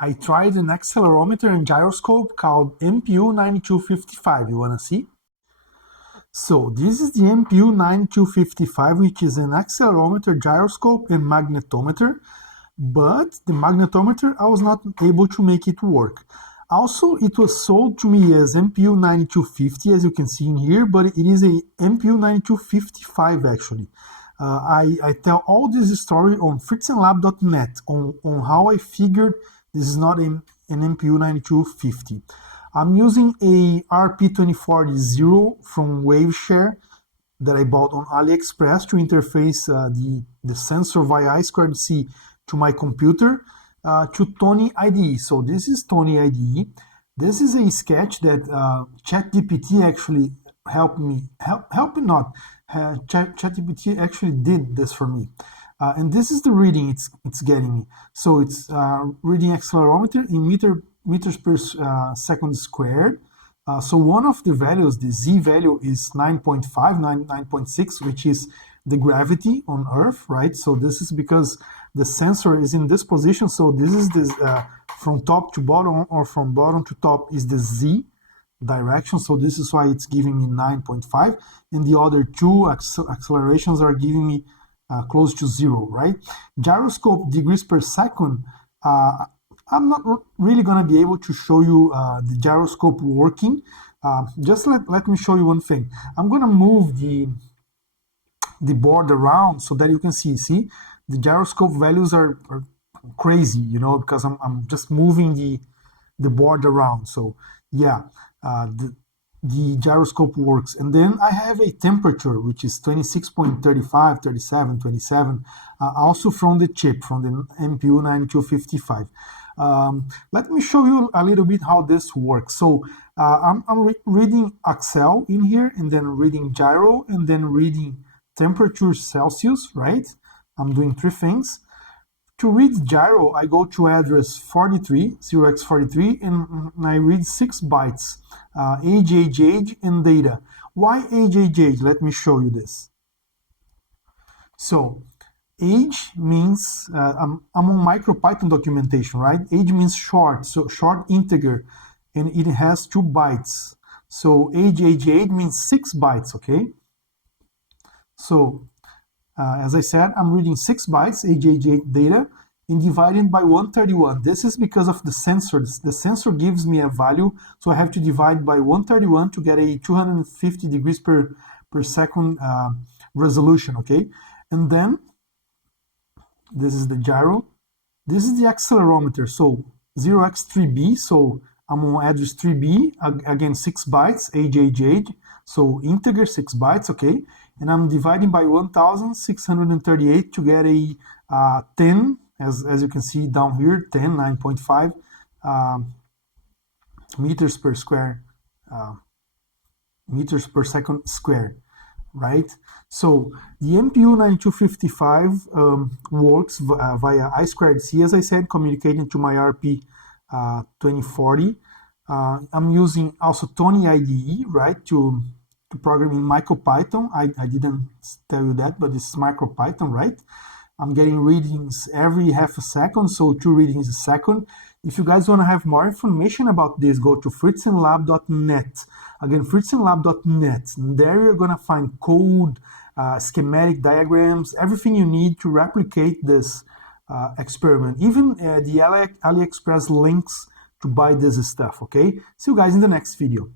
I tried an accelerometer and gyroscope called MPU9255. You wanna see? So this is the MPU9255, which is an accelerometer, gyroscope, and magnetometer. But the magnetometer, I was not able to make it work. Also, it was sold to me as MPU9250, as you can see in here, but it is a MPU9255 actually. I tell all this story on fritzenlab.net on how I figured this is not an MPU9250. I'm using a RP2040 from WaveShare that I bought on AliExpress to interface the sensor via I2C to my computer to Tony IDE. So this is Tony IDE. This is a sketch that ChatGPT actually ChatGPT actually did this for me. And this is the reading it's getting me. So it's reading accelerometer in meters per second squared. So one of the values, the Z value, is 9.5, 9.6, which is the gravity on Earth, right? So this is because the sensor is in this position. So this is this from top to bottom, or from bottom to top is the Z direction. So this is why it's giving me 9.5, and the other two accelerations are giving me close to 0, right? Gyroscope degrees per second. I'm not really going to be able to show you the gyroscope working. Just let me show you one thing. I'm going to move the board around so that you can see the gyroscope values are crazy, you know, because I'm just moving the board around. So yeah, the gyroscope works. And then I have a temperature, which is 26.35, 37, 27, also from the chip, from the MPU9255. Let me show you a little bit how this works. So I'm reading Excel in here, and then reading gyro, and then reading temperature Celsius, right? I'm doing three things. To read gyro, I go to address 43, 0x43, and I read 6 bytes, age, and data. Why age? Let me show you this. So age means, I'm on MicroPython documentation, right? Age means short, so short integer, and it has 2 bytes. So age means 6 bytes, okay? So as I said, I'm reading 6 bytes, age data, and dividing by 131. This is because of the sensor. The sensor gives me a value, so I have to divide by 131 to get a 250 degrees per second resolution, okay? And then this is the gyro. This is the accelerometer, so 0x3b, so I'm on address 3b, again 6 bytes, age, so integer 6 bytes, okay? And I'm dividing by 1,638 to get a 10, as you can see down here, 10, 9.5 meters per second squared, right? So the MPU9255 works via I2C, as I said, communicating to my RP2040. I'm using also Tony IDE, right, to program in MicroPython. I didn't tell you that, but this is MicroPython, right? I'm getting readings every half a second, so 2 readings a second. If you guys want to have more information about this, go to fritzenlab.net. Again, fritzenlab.net. There you're going to find code, schematic diagrams, everything you need to replicate this experiment. Even the AliExpress links to buy this stuff, okay? See you guys in the next video.